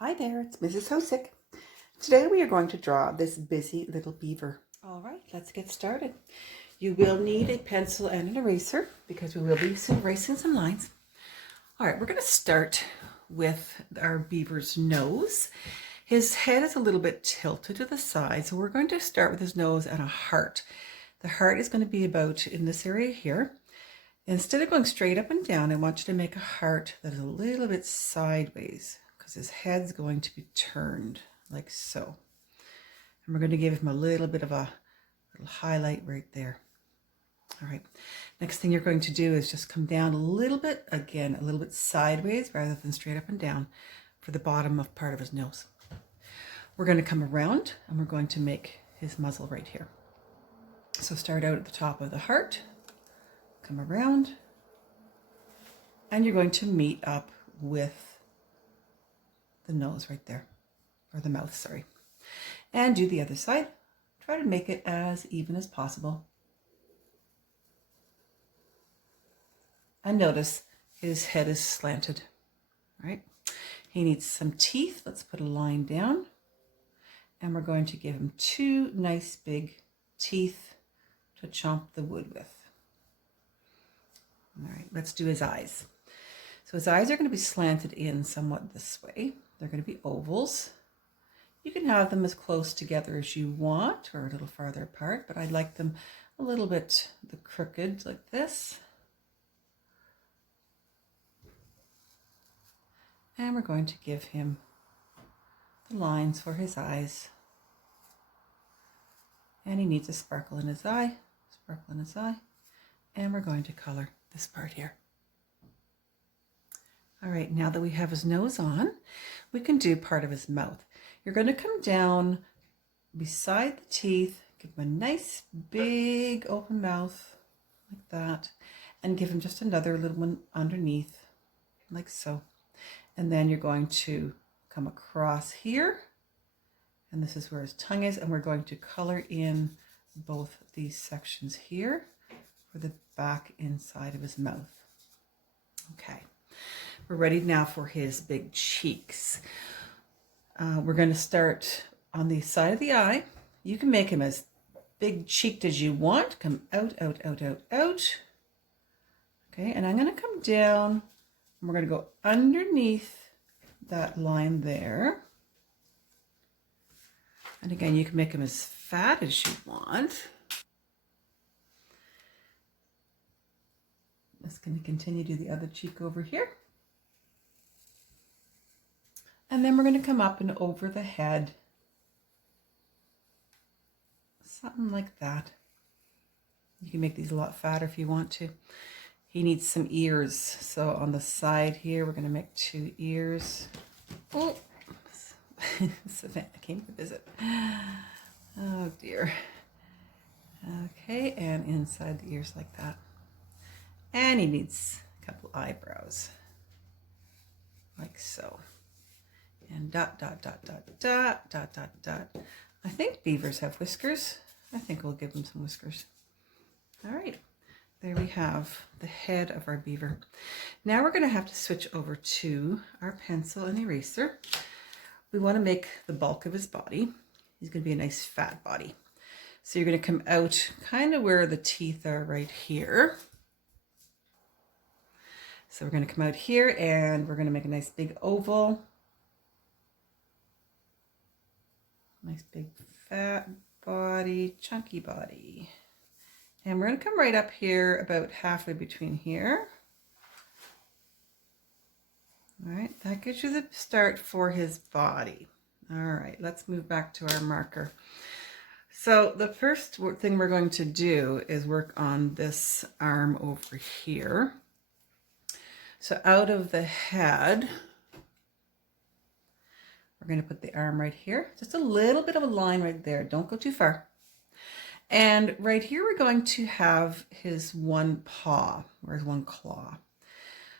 Hi there, it's Mrs. Hosick. Today we are going to draw this busy little beaver. All right, let's get started. You will need a pencil and an eraser because we will be erasing some lines. All right, we're going to start with our beaver's nose. His head is a little bit tilted to the side, so we're going to start with his nose and a heart. The heart is going to be about in this area here. Instead of going straight up and down, I want you to make a heart that is a little bit sideways because his head's going to be turned like so. And we're going to give him a little bit of a little highlight right there. All right, next thing you're going to do is just come down a little bit, again, a little bit sideways rather than straight up and down for the bottom of part of his nose. We're going to come around and we're going to make his muzzle right here. So start out at the top of the heart, come around, and you're going to meet up with the nose right there, or the mouth, sorry. And do the other side. Try to make it as even as possible. And notice his head is slanted, right? He needs some teeth. Let's put a line down. And we're going to give him two nice big teeth to chomp the wood with. All right, let's do his eyes. So his eyes are going to be slanted in somewhat this way. They're going to be ovals. You can have them as close together as you want or a little farther apart, but I like them a little bit crooked like this. And we're going to give him the lines for his eyes. And he needs a sparkle in his eye, sparkle in his eye. And we're going to color this part here. All right, now that we have his nose on, we can do part of his mouth. You're going to come down beside the teeth, give him a nice big open mouth like that, and give him just another little one underneath like so. And then you're going to come across here, and this is where his tongue is, and we're going to color in both these sections here for the back inside of his mouth. Okay, we're ready now for his big cheeks. We're going to start on the side of the eye. You can make him as big cheeked as you want. Come out, out, out, out, out. Okay, and I'm going to come down. And we're going to go underneath that line there. And again, you can make him as fat as you want. Just going to continue to do the other cheek over here. And then we're going to come up and over the head. Something like that. You can make these a lot fatter if you want to. He needs some ears. So on the side here, we're going to make two ears. Oh, Savannah came to visit. Oh dear. Okay, and inside the ears like that. And he needs a couple eyebrows. Like so. And dot, dot, dot, dot, dot, dot, dot, dot. I think beavers have whiskers. I think we'll give them some whiskers. All right, there we have the head of our beaver. Now we're going to have to switch over to our pencil and eraser. We want to make the bulk of his body. He's going to be a nice fat body. So you're going to come out kind of where the teeth are right here. So we're going to come out here and we're going to make a nice big oval. Nice big fat body, chunky body. And we're going to come right up here about halfway between here. All right, that gives you the start for his body. All right, let's move back to our marker. So the first thing we're going to do is work on this arm over here. So out of the head, we're going to put the arm right here. Just a little bit of a line right there. Don't go too far. And right here, we're going to have his one paw, or his one claw.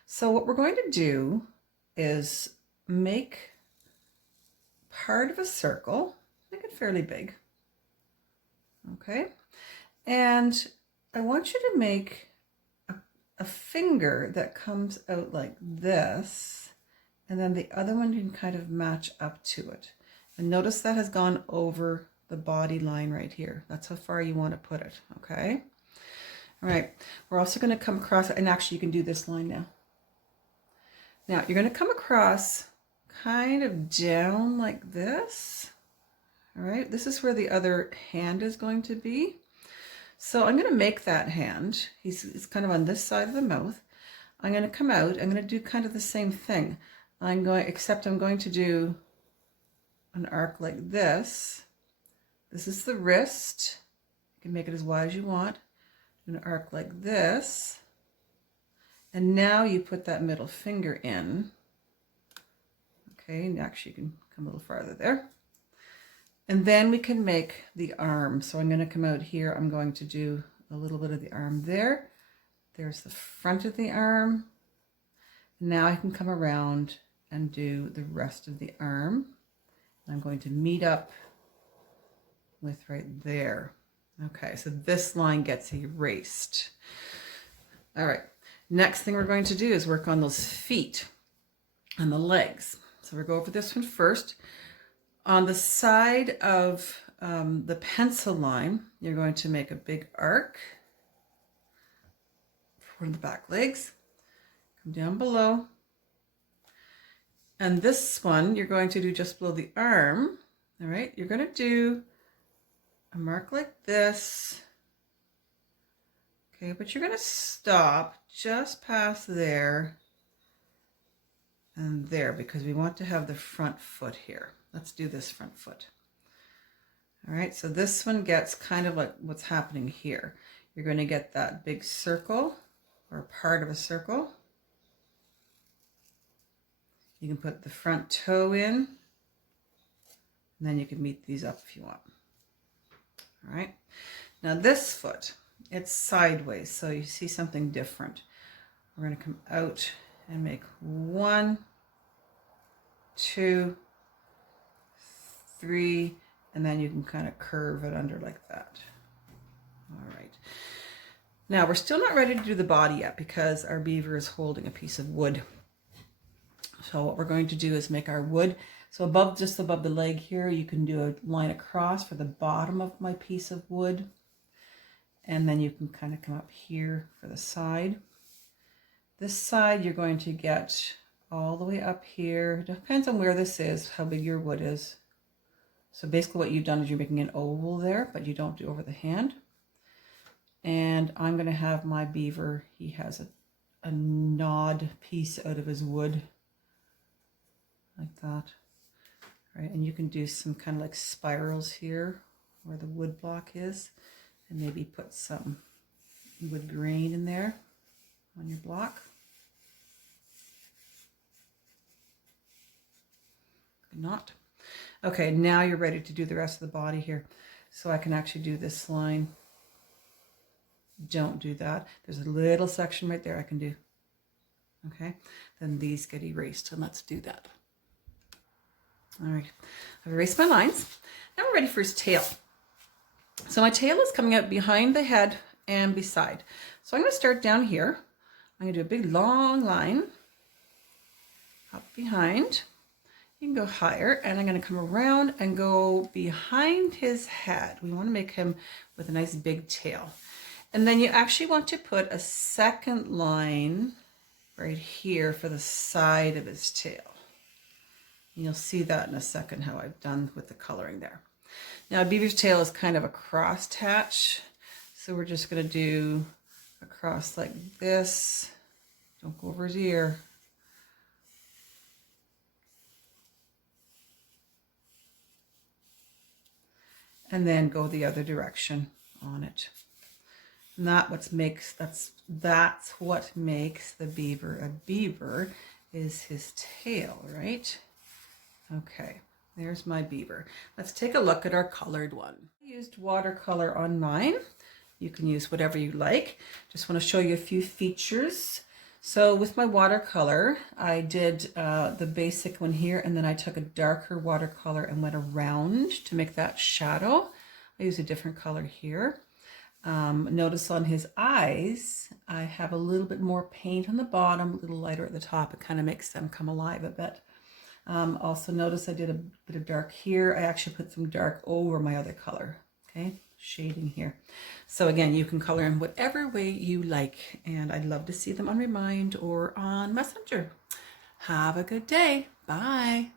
So what we're going to do is make part of a circle, make it fairly big. Okay. And I want you to make a finger that comes out like this and then the other one you can kind of match up to it. And notice that has gone over the body line right here. That's how far you want to put it, okay? All right, we're also going to come across, and actually you can do this line now. Now you're going to come across kind of down like this. All right, this is where the other hand is going to be. So I'm going to make that hand. He's kind of on this side of the mouth. I'm going to come out. I'm going to do kind of the same thing. Except I'm going to do an arc like this. This is the wrist. You can make it as wide as you want. Do an arc like this. And now you put that middle finger in. Okay, and actually you can come a little farther there. And then we can make the arm. So I'm going to come out here. I'm going to do a little bit of the arm there. There's the front of the arm. Now I can come around and do the rest of the arm. I'm going to meet up with right there. Okay, so this line gets erased. All right, next thing we're going to do is work on those feet and the legs. So we'll go over this one first. On the side of the pencil line, you're going to make a big arc for the back legs. Come down below. And this one, you're going to do just below the arm. All right, you're going to do a mark like this. Okay, but you're going to stop just past there and there because we want to have the front foot here. Let's do this front foot. All right, so this one gets kind of like what's happening here. You're going to get that big circle or part of a circle. You can put the front toe in, and then you can meet these up if you want. All right, now this foot, it's sideways, so you see something different. We're going to come out and make 1, 2, 3, and then you can kind of curve it under like that. All right. Now we're still not ready to do the body yet because our beaver is holding a piece of wood. So what we're going to do is make our wood. So just above the leg here, you can do a line across for the bottom of my piece of wood. And then you can kind of come up here for the side. This side, you're going to get all the way up here. Depends on where this is, how big your wood is. So basically what you've done is you're making an oval there, but you don't do over the hand. And I'm going to have my beaver, he has a gnawed piece out of his wood. Like that. Right, and you can do some kind of like spirals here where the wood block is, and maybe put some wood grain in there on your block. Not. Okay, now you're ready to do the rest of the body here. So I can actually do this line. Don't do that. There's a little section right there I can do. Okay, then these get erased, and let's do that. All right, I've erased my lines. Now we're ready for his tail. So my tail is coming out behind the head and beside. So I'm going to start down here. I'm going to do a big long line up behind. You can go higher, and I'm going to come around and go behind his head. We want to make him with a nice big tail. And then you actually want to put a second line right here for the side of his tail. You'll see that in a second how I've done with the coloring there. Now, beaver's tail is kind of a cross-hatch, so we're just going to do a cross like this. Don't go over his ear. And then go the other direction on it. And that's what makes the beaver a beaver, is his tail, right? Okay, there's my beaver. Let's take a look at our colored one. I used watercolor on mine. You can use whatever you like. Just want to show you a few features. So with my watercolor, I did the basic one here, and then I took a darker watercolor and went around to make that shadow. I used a different color here. Notice on his eyes, I have a little bit more paint on the bottom, a little lighter at the top. It kind of makes them come alive a bit. Also notice I did a bit of dark here. I actually put some dark over my other color, okay? Shading here. So again, you can color in whatever way you like, and I'd love to see them on Remind or on Messenger. Have a good day. Bye.